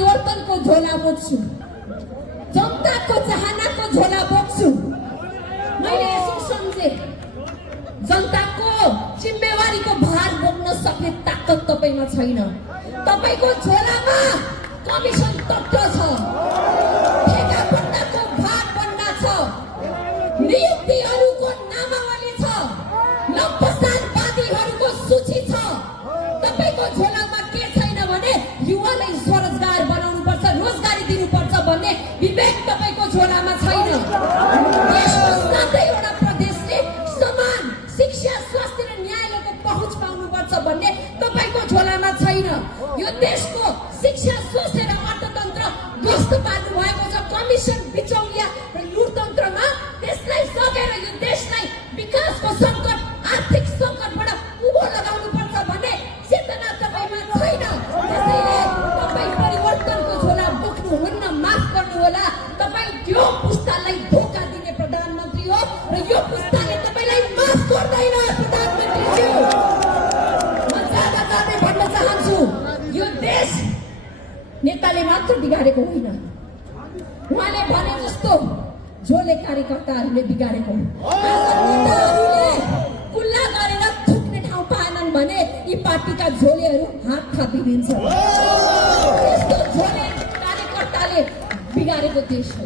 परिवर्तनको झोला बोक्छु, जनताको चाहनाको झोला बोक्छु। मैले यसो सम्झे, जनताको जिम्मेवारीको भार बोक्न सक्ने ताकत तपाईमा छैन। तपाईको झोलामा कमिसन तत्त्व छ, ठेकापट्टाको भाग बन्ना छ, नियुक्तिहरूको नामावली छ, लम्पसानवादीहरूको सूची छ। तपाईको झोलामा के छैन भने युवालाई स्वरोजगार बनाउनु पर्छ, रोजगारी दिनुपर्छ भन्ने विवेक तपाईको झोलामा छैन। देशको 7वटा प्रदेशले समान शिक्षा, स्वास्थ्य र न्यायालयको पहुँच पाउनुपर्छ भन्ने तपाईको झोलामा छैन। यो देशको शिक्षा, स्वास्थ्य र अर्थतन्त्र ध्वस्त पार्नु भएको छ कमिसन, बिचौलिया र लुटतन्त्रमा। त्यसलाई सकेर यो देशलाई विकासको सङ्कट, आर्थिक सङ्कटबाट उभो लगाउनु पर्छ भन्ने चेतना तपाईमा छैन। त्यसैले तपाईँ परिवर्तनको झोला बोक्नुहुन्न, माफ गर्नुहोला। तपाईँ त्यो पुस्तालाई धोका दिने प्रधानमन्त्री हो र यो पुस्ताले तपाईलाई माफ गर्दैन। प्रधानमन्त्रीज्यू, म ज्यादा जाँदै भन्न चाहन्छु, यो देश नेताले मात्र बिगारेको होइन, उहाँले भने जस्तो झोले कार्यकर्ताहरूले बिगारेको हो। नेताहरूले कुल्ला गरेर थुक्ने ठाउँ पाएनन् भने यी पार्टीका झोलेहरू हात थापिदिन्छ। त्यस्तो झोले कार्यकर्ताले बिगारेको देश हो।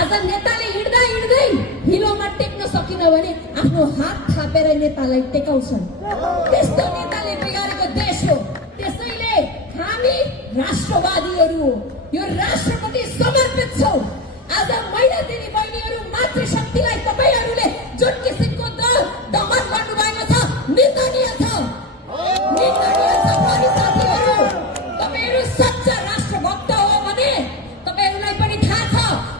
आज नेताले हिँड्दा हिँड्दै हिलोमा टेक्न सकिन भने आफ्नो हात थापेर नेतालाई टेकाउँछन्। त्यस्तो नेताले बिगारेको देश हो। त्यसैले हामी राष्ट्रवादीहरू हो, यो राष्ट्रप्रति समर्पित छौँ। आज महिला दिदी बहिनीहरू, मातृशक्तिलाई तपाईहरूले जुन किसिमको दमन गर्नुभएको छ, निन्दनीय छ, निन्दनीय छ। अनि साथीहरू, तपाईहरू सच्चा राष्ट्रभक्त हो भने तपाईहरूलाई पनि थाहा छ,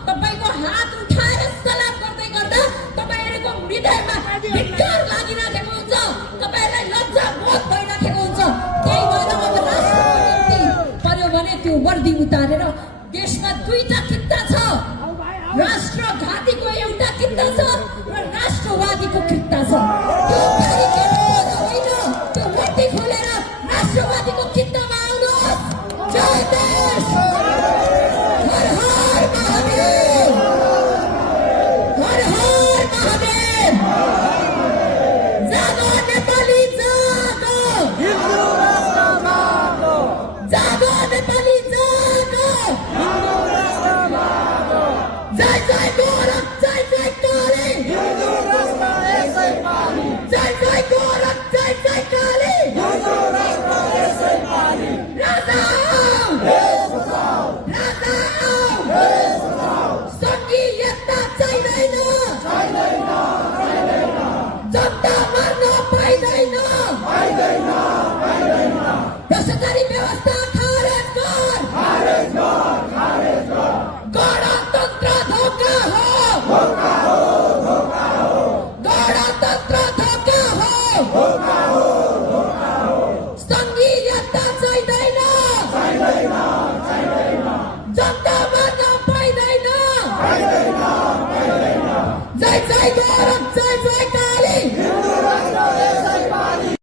तपाईको हात उठाएर सलाम गर्दै गर्दा तपाईहरूको हृदयमा धिक्कार लागिराखेको हुन्छ, तपाईहरूलाई लज्जा बोध भइराखेको हुन्छ। त्यही भएर अब राष्ट्रको निम्ति पर्यो भने त्यो वर्दी उतारेर, देशमा 2टा किता छ, राष्ट्रघातीको एउटा किता छ र राष्ट्रवादीको किता छ। त्यो ब्यारिकेड होइन, त्यो वर्दी खोलेर राष्ट्रवादीको कितामा आउनुहोस्। जय देश, हर हर महादेव, हर हर महादेव। जागो नेपाली, जागो, जागो नेपाली, जागो। जय जय गोरख, जय जय काली, जय जय गोरख, जय जय काली। राजा आओ, राजा आओ। सङ्घीयता चाहिँदैन, जनता मर्न पाइँदैन। भ्रष्टाचारी व्यवस्था खारेज कर, गणतन्त्र धोका हो, गणतन्त्र धोका हो। सङ्घीयता चाहिँदैन, जनता मर्न पाइँदैन। जय जय गोरख, जय